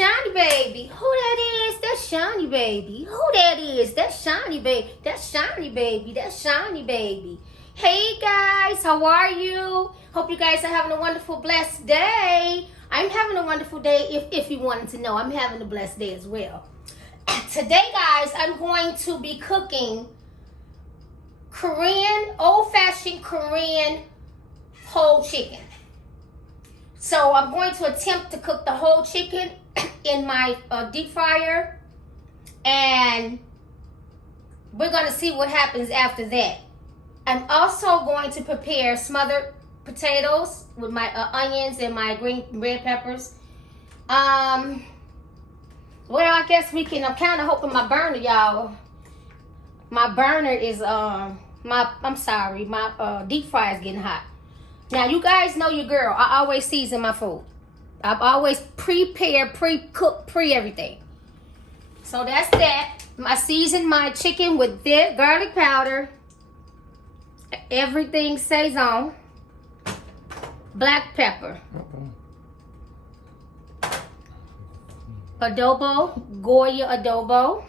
Shiny baby. Who that is? That's Shiny baby. Who that is? That's Shiny baby. That's Shiny baby. That's Shiny baby. Hey guys, how are you? Hope you guys are having a wonderful, blessed day. I'm having a wonderful day. If you wanted to know, I'm having a blessed day as well. Today, guys, I'm going to be cooking Korean, old-fashioned Korean whole chicken. So I'm going to attempt to cook the whole chicken in my deep fryer, and we're going to see what happens after that. I'm also going to prepare smothered potatoes with my onions and my red peppers. Well, I guess we can. I'm kind of hoping my burner, y'all. My burner is my deep fryer is getting hot. Now, you guys know your girl. I always season my food. I've always prepared, pre-cooked, pre-everything. So that's that. I seasoned my chicken with this garlic powder, everything Saison, black pepper, adobo, Goya adobo,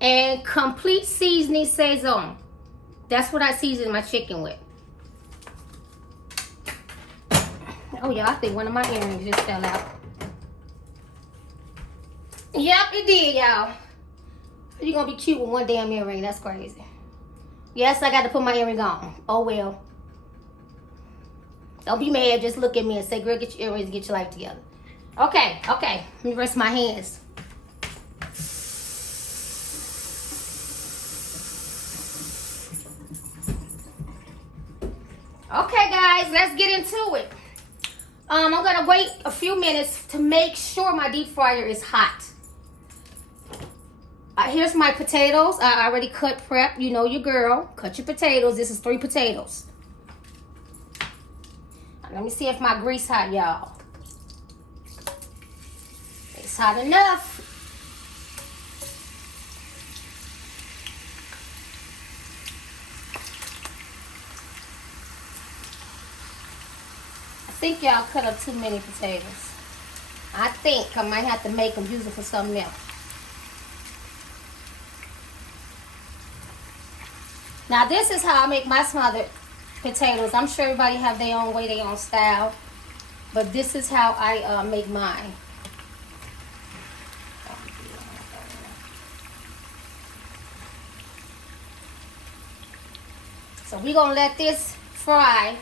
and complete seasoning Saison. That's what I season my chicken with. Oh, yeah, I think one of my earrings just fell out. Yep, it did, y'all. You're going to be cute with one damn earring. That's crazy. Yes, I got to put my earring on. Oh, well. Don't be mad. Just look at me and say, girl, get your earrings, get your life together. Okay. Let me rest my hands. Okay, guys, let's get into it. I'm going to wait a few minutes to make sure my deep fryer is hot. Here's my potatoes. I already cut prep. You know your girl. Cut your potatoes. This is 3 potatoes. Let me see if my grease hot, y'all. It's hot enough. I think y'all cut up too many potatoes. I think I might have to make them use it for something else. Now this is how I make my smothered potatoes. I'm sure everybody have their own way, their own style. But this is how I make mine. So we're going to let this fry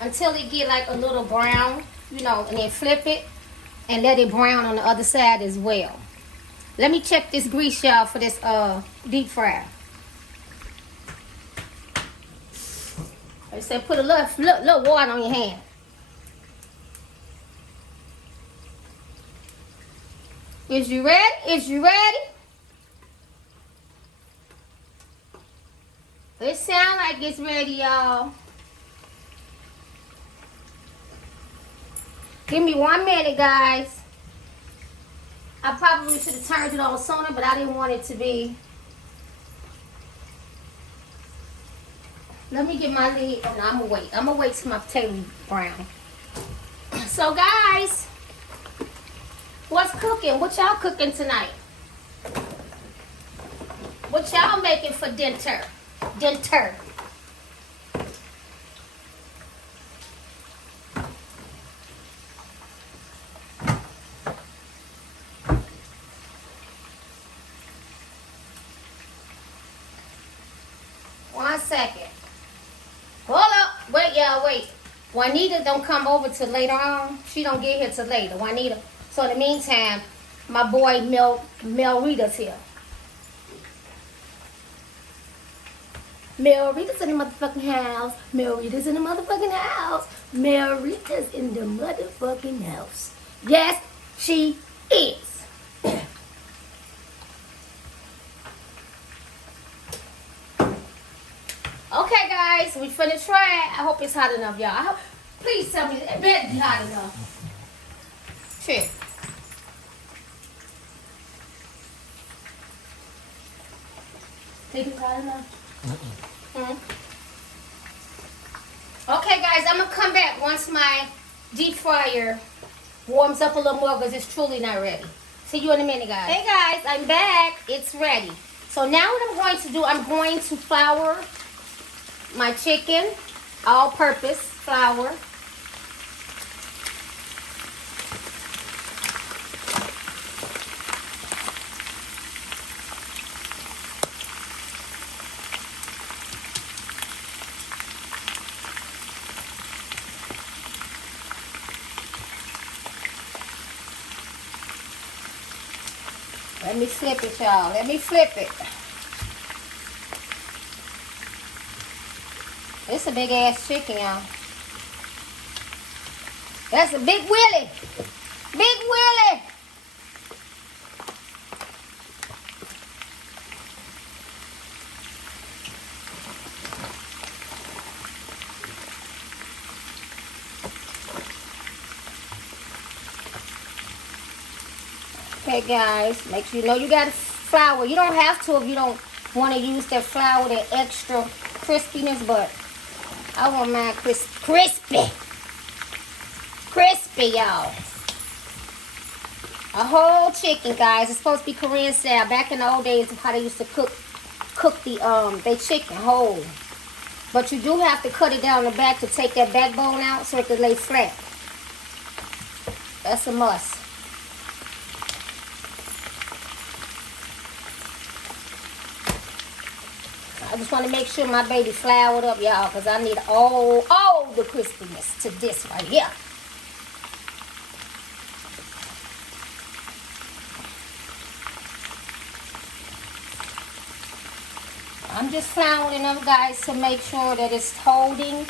until it get like a little brown, you know, and then flip it and let it brown on the other side as well. Let me check this grease, y'all, for this deep fryer. I said put a little water on your hand. Is you ready? Is you ready? It sounds like it's ready, y'all. Give me 1 minute, guys. I probably should have turned it on sooner, but I didn't want it to be. Let me get my lid. Oh, no, I'm going to wait. I'm going to wait till my potato brown. So, guys, what's cooking? What y'all cooking tonight? What y'all making for dinner? Dinner. One second. Hold up. Wait, y'all, wait. Juanita don't come over till later on. She don't get here till later. Juanita. So in the meantime, my boy Mel Rita's here. Mel Rita's in the motherfucking house. Mel Rita's in the motherfucking house. Mel Rita's in the motherfucking house. Yes, she is. Okay, guys, we finna try it. I hope it's hot enough, y'all. Please tell me it better be hot enough. Shit. Think it's hot enough? Okay, guys, I'm gonna come back once my deep fryer warms up a little more because it's truly not ready. See you in a minute, guys. Hey, guys, I'm back. It's ready. So now what I'm going to do, I'm going to flour my chicken, all-purpose flour. Let me flip it, y'all. Let me flip it. It's a big ass chicken, y'all. That's a big Willie. Big Willie. Okay, guys, make sure you know you got flour. You don't have to if you don't want to use that flour, that extra crispiness, but I want mine crispy. Crispy, y'all. A whole chicken, guys. It's supposed to be Korean style. Back in the old days, how they used to cook the they chicken whole. But you do have to cut it down the back to take that backbone out so it can lay flat. That's a must. I just want to make sure my baby floured up, y'all, because I need all the crispiness to this right here. I'm just flouring them, guys, to make sure that it's holding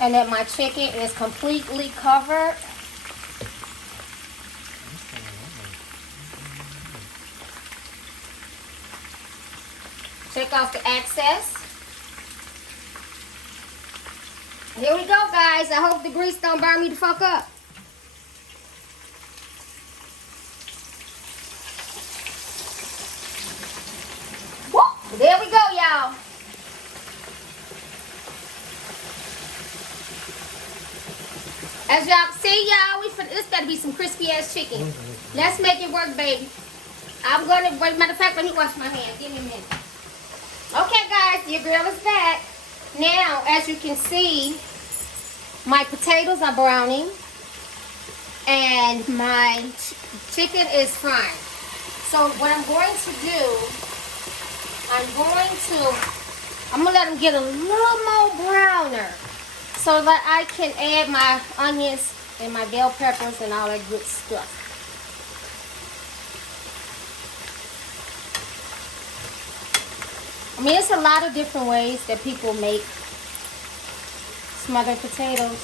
and that my chicken is completely covered. Check off the excess. Here we go, guys. I hope the grease don't burn me the fuck up. Woo! There we go, y'all. As y'all see, y'all, this better be some crispy ass chicken. Let's make it work, baby. I'm gonna, matter of fact, let me wash my hands. Give me a minute. Okay, guys, your girl is back. Now, as you can see, my potatoes are browning and my chicken is frying. So what I'm going to do, I'm gonna let them get a little more browner so that I can add my onions and my bell peppers and all that good stuff. I mean, it's a lot of different ways that people make smothered potatoes.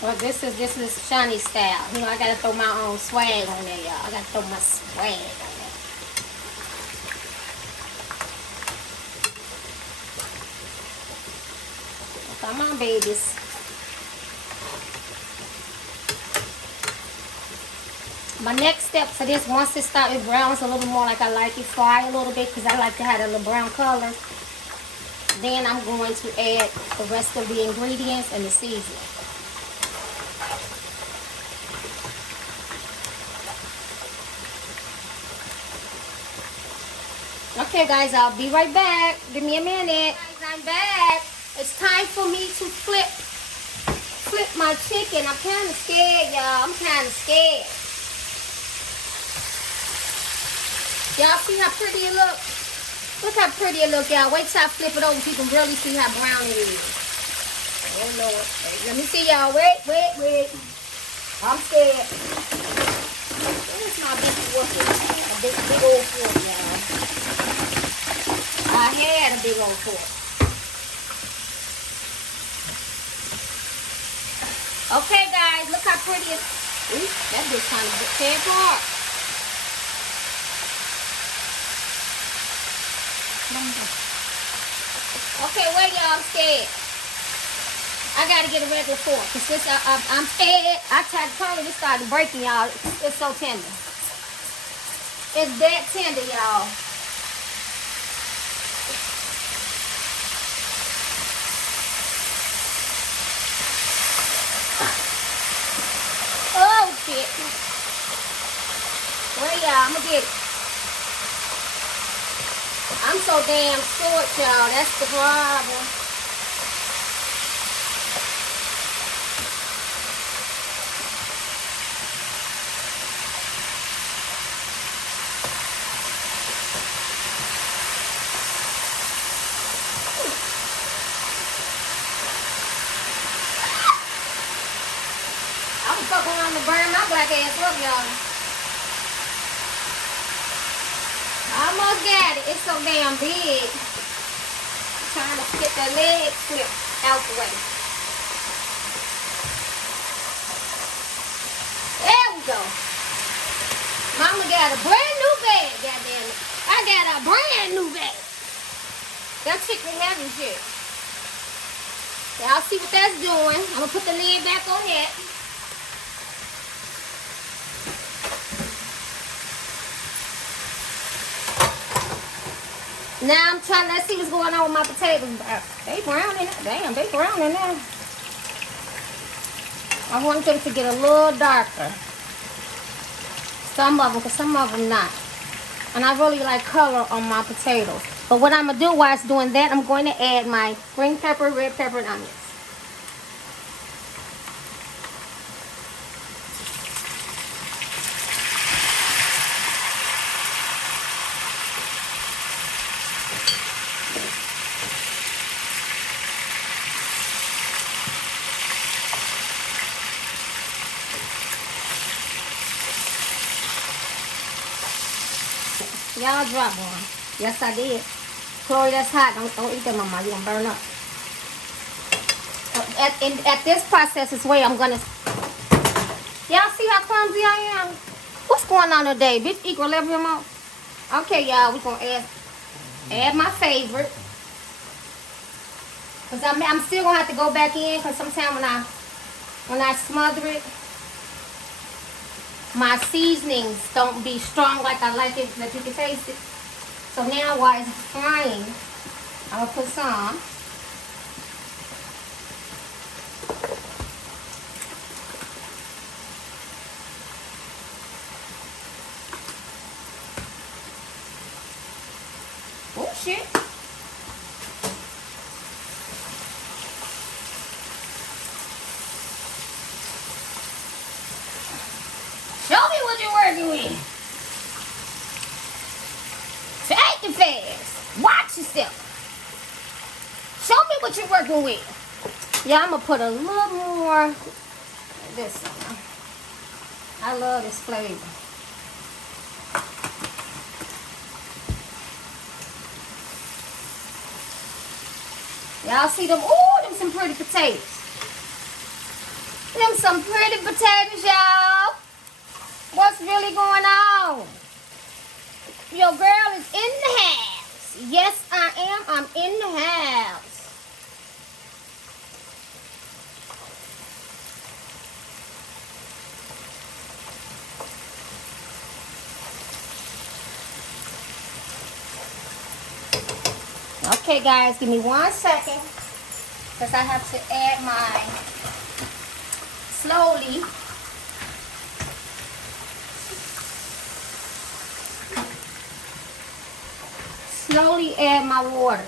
Well, this is Shawnee style. You know, I gotta throw my own swag on there, y'all. I gotta throw my swag on there. Come on, babies. My next step for this, once it browns a little more like I like it, fry a little bit because I like to have a little brown color. Then I'm going to add the rest of the ingredients and the seasoning. Okay, guys, I'll be right back. Give me a minute. Guys, I'm back. It's time for me to flip my chicken. I'm kind of scared, y'all. I'm kind of scared. Y'all see how pretty it look? Look how pretty it look, y'all. Wait till I flip it over so you can really see how brown it is. Oh, Lord. Wait, let me see, y'all. Wait. I'm scared. Where's my big fork? A big old fork, y'all. I had a big old fork. Okay, guys. Look how pretty it is. Ooh, that bitch kind of tear apart. Okay, wait, y'all. I'm scared. I gotta get a regular fork because this I'm scared. I tried to turn it, it started breaking, y'all. It's so tender. It's that tender, y'all. Oh shit. Wait, y'all. I'm gonna get it. I'm so damn short, y'all. That's the problem. I'm fucking around to burn my black ass up, y'all. Almost got it. It's so damn big. I'm trying to get that leg slip out the way. There we go. Mama got a brand new bag, goddamn it. I got a brand new bag. That chicken heavy shit. Y'all see what that's doing. I'm gonna put the lid back on that. Now I'm trying, let's see what's going on with my potatoes. They brown in there. Damn, they brown in there. I want them to get a little darker. Some of them, because some of them not. And I really like color on my potatoes. But what I'm going to do while it's doing that, I'm going to add my green pepper, red pepper, and onions. Y'all drop one. Yes, I did. Chloe, that's hot. Don't eat that, Mama. You're going to burn up. At this process is where I'm going to... Y'all see how clumsy I am? What's going on today? Bitch, equilibrium on? Okay, y'all. We're going to add my favorite. Because I'm still going to have to go back in. Because sometimes when I smother it, my seasonings don't be strong like I like it, that you can taste it. So now while it's frying, I'm going to put some. Oh shit. Show me what you're working with. Take it fast. Watch yourself. Show me what you're working with. Yeah, I'm going to put a little more of this on. I love this flavor. Y'all see them? Ooh, them some pretty potatoes. Them some pretty potatoes, y'all. What's really going on? Your girl is in the house. Yes, I am. I'm in the house. Okay, guys, give me 1 second. Because I have to add my slowly. Slowly add my water.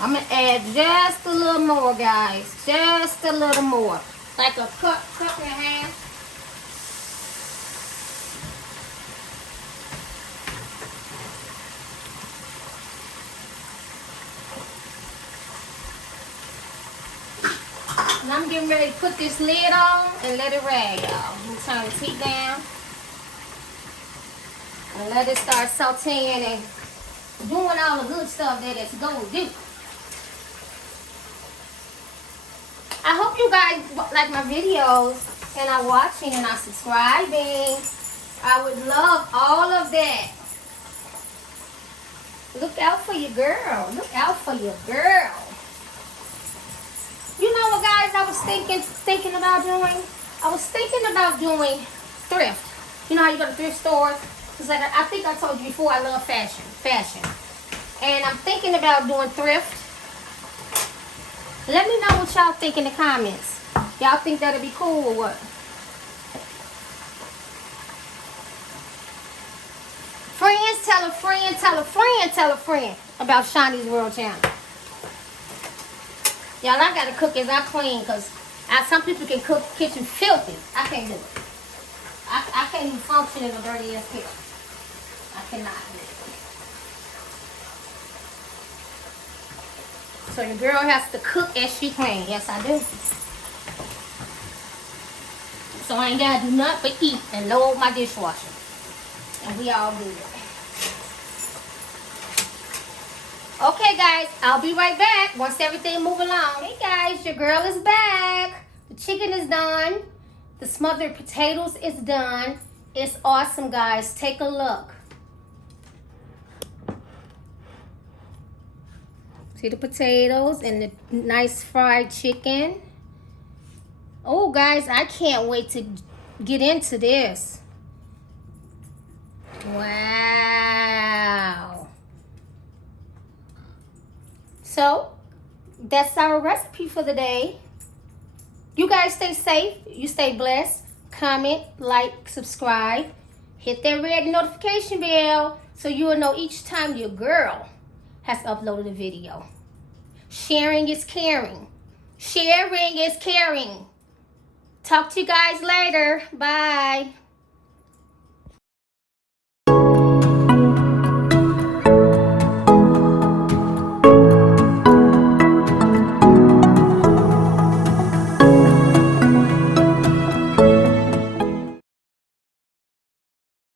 I'm going to add just a little more, guys. Just a little more. Like a cup and a half. And I'm getting ready to put this lid on and let it rag, y'all. I'm going to turn the heat down. And let it start sauteing and doing all the good stuff that it's going to do. I hope you guys like my videos. and are watching and are subscribing. I would love all of that. Look out for your girl. Look out for your girl. You know what, guys, I was thinking about doing? I was thinking about doing thrift. You know how you go to thrift stores? It's like, I think I told you before, I love fashion. And I'm thinking about doing thrift. Let me know what y'all think in the comments. Y'all think that'd be cool or what? Friends, tell a friend, tell a friend, tell a friend about Shawnee's World Channel. Y'all, I gotta cook as I clean, because some people can cook kitchen filthy. I can't do it. I can't even function in a dirty ass kitchen. I cannot do it. So your girl has to cook as she clean. Yes, I do. So I ain't gotta do nothing but eat and load my dishwasher. And we all do it. Okay, guys, I'll be right back once everything move along. Hey, guys, your girl is back. The chicken is done. The smothered potatoes is done. It's awesome, guys. Take a look. See the potatoes and the nice fried chicken. Oh, guys, I can't wait to get into this. Wow. So, that's our recipe for the day. You guys stay safe. You stay blessed. Comment, like, subscribe. Hit that red notification bell so you will know each time your girl has uploaded a video. Sharing is caring. Sharing is caring. Talk to you guys later. Bye.